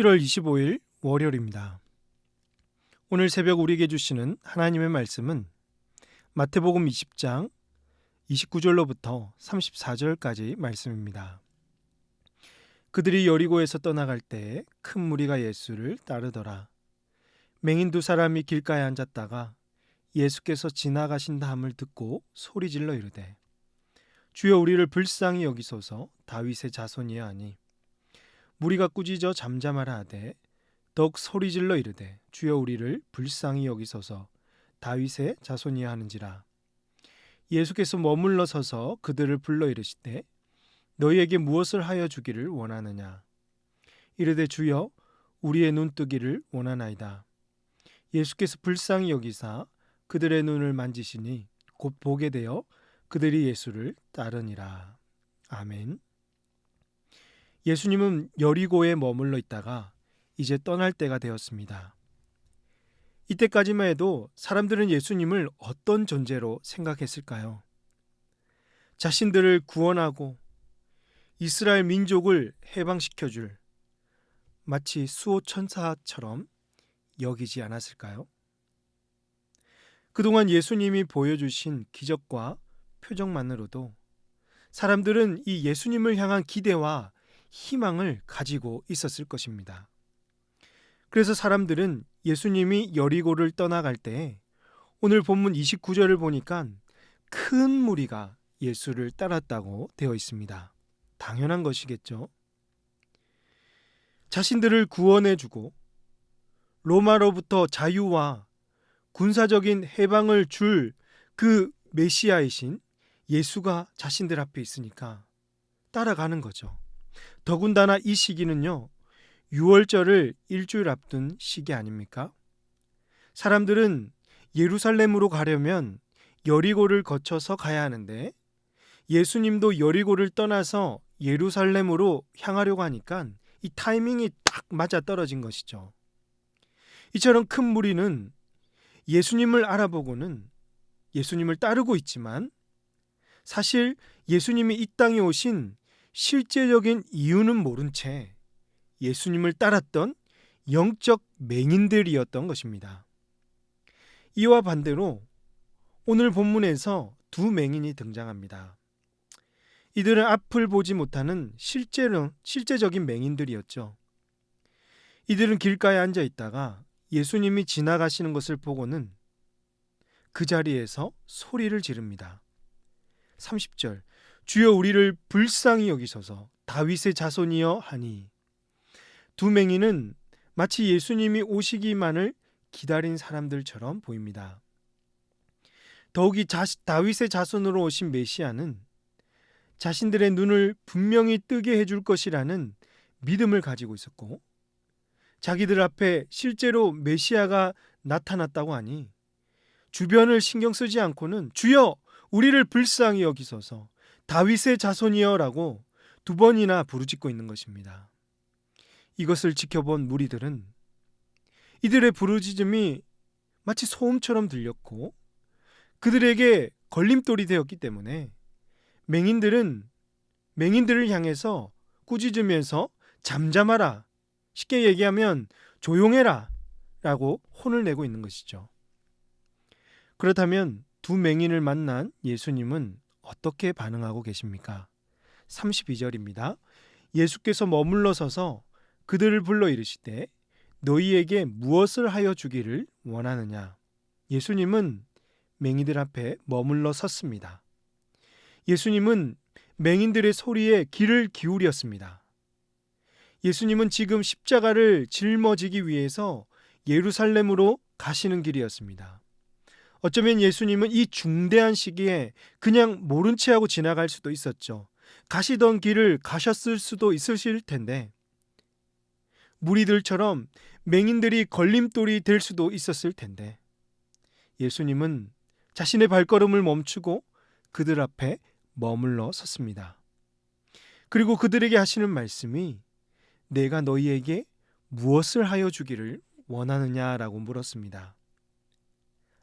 7월 25일 월요일입니다. 오늘 새벽 우리에게 주시는 하나님의 말씀은 마태복음 20장 29절로부터 34절까지 말씀입니다. 그들이 여리고에서 떠나갈 때 큰 무리가 예수를 따르더라. 맹인 두 사람이 길가에 앉았다가 예수께서 지나가신다 함을 듣고 소리질러 이르되 주여 우리를 불쌍히 여기소서 다윗의 자손이여 하니 무리가 꾸짖어 잠잠하라 하되 더욱 소리질러 이르되 주여 우리를 불쌍히 여기소서 다윗의 자손이여 하는지라. 예수께서 머물러 서서 그들을 불러 이르시되 너희에게 무엇을 하여 주기를 원하느냐. 이르되 주여 우리의 눈뜨기를 원하나이다. 예수께서 불쌍히 여기사 그들의 눈을 만지시니 곧 보게 되어 그들이 예수를 따르니라. 아멘. 예수님은 여리고에 머물러 있다가 이제 떠날 때가 되었습니다. 이때까지만 해도 사람들은 예수님을 어떤 존재로 생각했을까요? 자신들을 구원하고 이스라엘 민족을 해방시켜줄 마치 수호천사처럼 여기지 않았을까요? 그동안 예수님이 보여주신 기적과 표적만으로도 사람들은 이 예수님을 향한 기대와 희망을 가지고 있었을 것입니다. 그래서 사람들은 예수님이 여리고를 떠나갈 때 오늘 본문 29절을 보니까 큰 무리가 예수를 따랐다고 되어 있습니다. 당연한 것이겠죠. 자신들을 구원해주고 로마로부터 자유와 군사적인 해방을 줄 그 메시아이신 예수가 자신들 앞에 있으니까 따라가는 거죠. 더군다나 이 시기는요, 유월절을 일주일 앞둔 시기 아닙니까? 사람들은 예루살렘으로 가려면 여리고를 거쳐서 가야 하는데 예수님도 여리고를 떠나서 예루살렘으로 향하려고 하니까 이 타이밍이 딱 맞아 떨어진 것이죠. 이처럼 큰 무리는 예수님을 알아보고는 예수님을 따르고 있지만 사실 예수님이 이 땅에 오신 실제적인 이유는 모른 채 예수님을 따랐던 영적 맹인들이었던 것입니다. 이와 반대로 오늘 본문에서 두 맹인이 등장합니다. 이들은 앞을 보지 못하는 실제적인 맹인들이었죠. 이들은 길가에 앉아 있다가 예수님이 지나가시는 것을 보고는 그 자리에서 소리를 지릅니다. 30절 주여 우리를 불쌍히 여기소서 다윗의 자손이여 하니 두 맹인은 마치 예수님이 오시기만을 기다린 사람들처럼 보입니다. 더욱이 다윗의 자손으로 오신 메시아는 자신들의 눈을 분명히 뜨게 해줄 것이라는 믿음을 가지고 있었고 자기들 앞에 실제로 메시아가 나타났다고 하니 주변을 신경 쓰지 않고는 주여 우리를 불쌍히 여기소서 다윗의 자손이여 라고 두 번이나 부르짖고 있는 것입니다. 이것을 지켜본 무리들은 이들의 부르짖음이 마치 소음처럼 들렸고 그들에게 걸림돌이 되었기 때문에 맹인들을 향해서 꾸짖으면서 잠잠하라, 쉽게 얘기하면 조용해라 라고 혼을 내고 있는 것이죠. 그렇다면 두 맹인을 만난 예수님은 어떻게 반응하고 계십니까? 32절입니다. 예수께서 머물러 서서 그들을 불러 이르시되 너희에게 무엇을 하여 주기를 원하느냐. 예수님은 맹인들 앞에 머물러 섰습니다. 예수님은 맹인들의 소리에 귀를 기울였습니다. 예수님은 지금 십자가를 짊어지기 위해서 예루살렘으로 가시는 길이었습니다. 어쩌면 예수님은 이 중대한 시기에 그냥 모른 채 하고 지나갈 수도 있었죠. 가시던 길을 가셨을 수도 있으실 텐데 무리들처럼 맹인들이 걸림돌이 될 수도 있었을 텐데 예수님은 자신의 발걸음을 멈추고 그들 앞에 머물러 섰습니다. 그리고 그들에게 하시는 말씀이 내가 너희에게 무엇을 하여 주기를 원하느냐라고 물었습니다.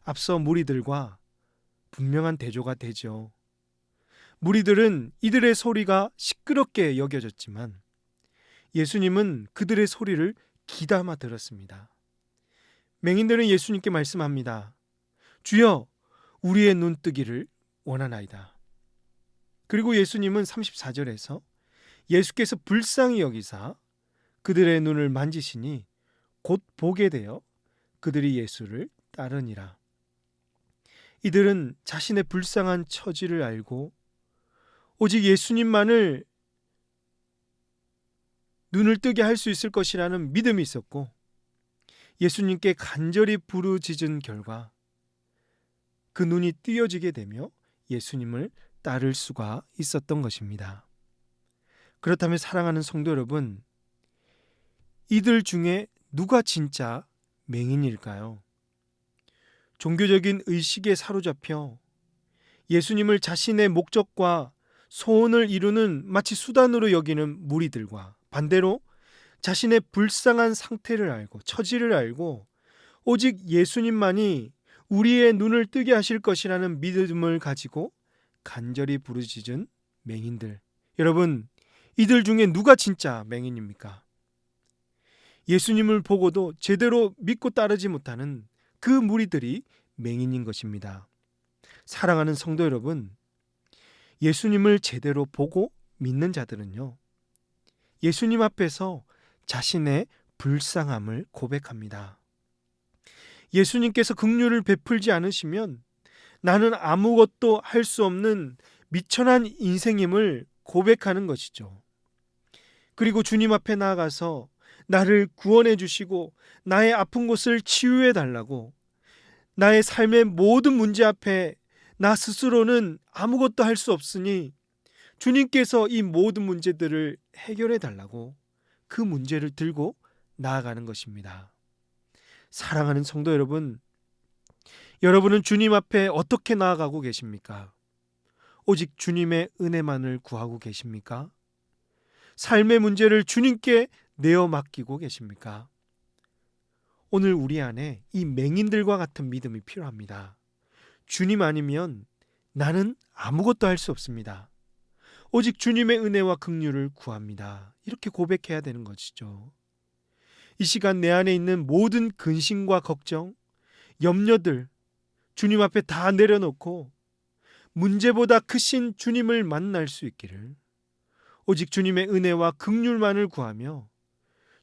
앞서 무리들과 분명한 대조가 되죠. 무리들은 이들의 소리가 시끄럽게 여겨졌지만 예수님은 그들의 소리를 귀담아 들었습니다. 맹인들은 예수님께 말씀합니다. 주여, 우리의 눈뜨기를 원하나이다. 그리고 예수님은 34절에서 예수께서 불쌍히 여기사 그들의 눈을 만지시니 곧 보게 되어 그들이 예수를 따르니라. 이들은 자신의 불쌍한 처지를 알고 오직 예수님만을 눈을 뜨게 할 수 있을 것이라는 믿음이 있었고, 예수님께 간절히 부르짖은 결과 그 눈이 띄어지게 되며 예수님을 따를 수가 있었던 것입니다. 그렇다면 사랑하는 성도 여러분, 이들 중에 누가 진짜 맹인일까요? 종교적인 의식에 사로잡혀 예수님을 자신의 목적과 소원을 이루는 마치 수단으로 여기는 무리들과 반대로 자신의 불쌍한 상태를 알고 처지를 알고 오직 예수님만이 우리의 눈을 뜨게 하실 것이라는 믿음을 가지고 간절히 부르짖은 맹인들. 여러분, 이들 중에 누가 진짜 맹인입니까? 예수님을 보고도 제대로 믿고 따르지 못하는 그 무리들이 맹인인 것입니다. 사랑하는 성도 여러분, 예수님을 제대로 보고 믿는 자들은요, 예수님 앞에서 자신의 불쌍함을 고백합니다. 예수님께서 긍휼을 베풀지 않으시면 나는 아무것도 할 수 없는 미천한 인생임을 고백하는 것이죠. 그리고 주님 앞에 나아가서 나를 구원해 주시고 나의 아픈 곳을 치유해 달라고, 나의 삶의 모든 문제 앞에 나 스스로는 아무것도 할 수 없으니 주님께서 이 모든 문제들을 해결해 달라고 그 문제를 들고 나아가는 것입니다. 사랑하는 성도 여러분, 여러분은 주님 앞에 어떻게 나아가고 계십니까? 오직 주님의 은혜만을 구하고 계십니까? 삶의 문제를 주님께 내어 맡기고 계십니까? 오늘 우리 안에 이 맹인들과 같은 믿음이 필요합니다. 주님 아니면 나는 아무것도 할 수 없습니다. 오직 주님의 은혜와 긍휼을 구합니다. 이렇게 고백해야 되는 것이죠. 이 시간 내 안에 있는 모든 근심과 걱정, 염려들 주님 앞에 다 내려놓고 문제보다 크신 주님을 만날 수 있기를, 오직 주님의 은혜와 긍휼만을 구하며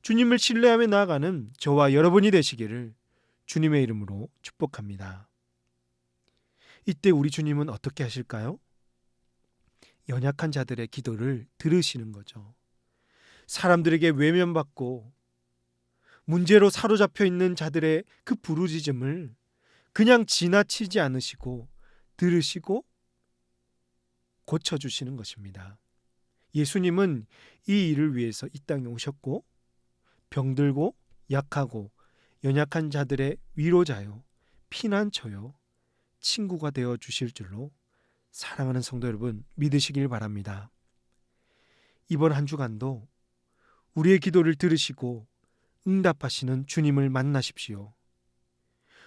주님을 신뢰하며 나아가는 저와 여러분이 되시기를 주님의 이름으로 축복합니다. 이때 우리 주님은 어떻게 하실까요? 연약한 자들의 기도를 들으시는 거죠. 사람들에게 외면받고 문제로 사로잡혀 있는 자들의 그 부르짖음을 그냥 지나치지 않으시고 들으시고 고쳐주시는 것입니다. 예수님은 이 일을 위해서 이 땅에 오셨고 병들고 약하고 연약한 자들의 위로자요, 피난처요, 친구가 되어 주실 줄로 사랑하는 성도 여러분 믿으시길 바랍니다. 이번 한 주간도 우리의 기도를 들으시고 응답하시는 주님을 만나십시오.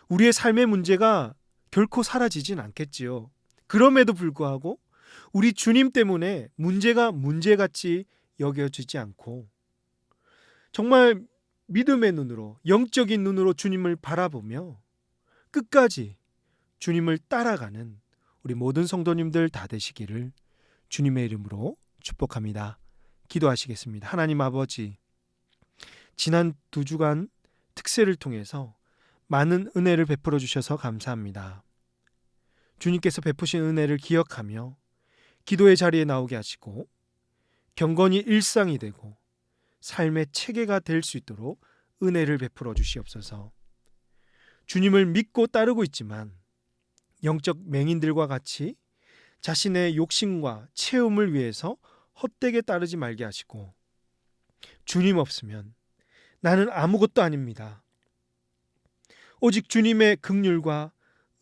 우리의 삶의 문제가 결코 사라지진 않겠지요. 그럼에도 불구하고 우리 주님 때문에 문제가 문제같이 여겨지지 않고 정말 믿음의 눈으로, 영적인 눈으로 주님을 바라보며 끝까지 주님을 따라가는 우리 모든 성도님들 다 되시기를 주님의 이름으로 축복합니다. 기도하시겠습니다. 하나님 아버지, 지난 2주간 특세를 통해서 많은 은혜를 베풀어 주셔서 감사합니다. 주님께서 베푸신 은혜를 기억하며 기도의 자리에 나오게 하시고 경건이 일상이 되고 삶의 체계가 될 수 있도록 은혜를 베풀어 주시옵소서. 주님을 믿고 따르고 있지만 영적 맹인들과 같이 자신의 욕심과 체험을 위해서 헛되게 따르지 말게 하시고, 주님 없으면 나는 아무것도 아닙니다. 오직 주님의 긍휼과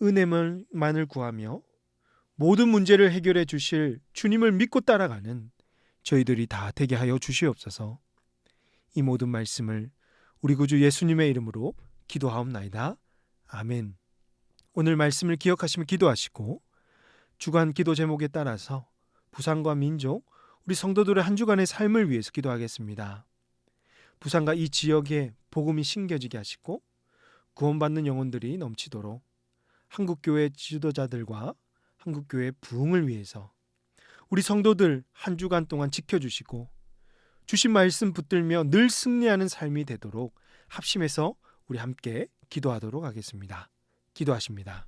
은혜만을 구하며 모든 문제를 해결해 주실 주님을 믿고 따라가는 저희들이 다 되게 하여 주시옵소서. 이 모든 말씀을 우리 구주 예수님의 이름으로 기도하옵나이다. 아멘. 오늘 말씀을 기억하시며 기도하시고 주간 기도 제목에 따라서 부산과 민족, 우리 성도들의 한 주간의 삶을 위해서 기도하겠습니다. 부산과 이 지역에 복음이 심겨지게 하시고 구원받는 영혼들이 넘치도록 한국교회 지도자들과 한국교회 부흥을 위해서 우리 성도들 한 주간 동안 지켜주시고 주신 말씀 붙들며 늘 승리하는 삶이 되도록 합심해서 우리 함께 기도하도록 하겠습니다. 기도하십니다.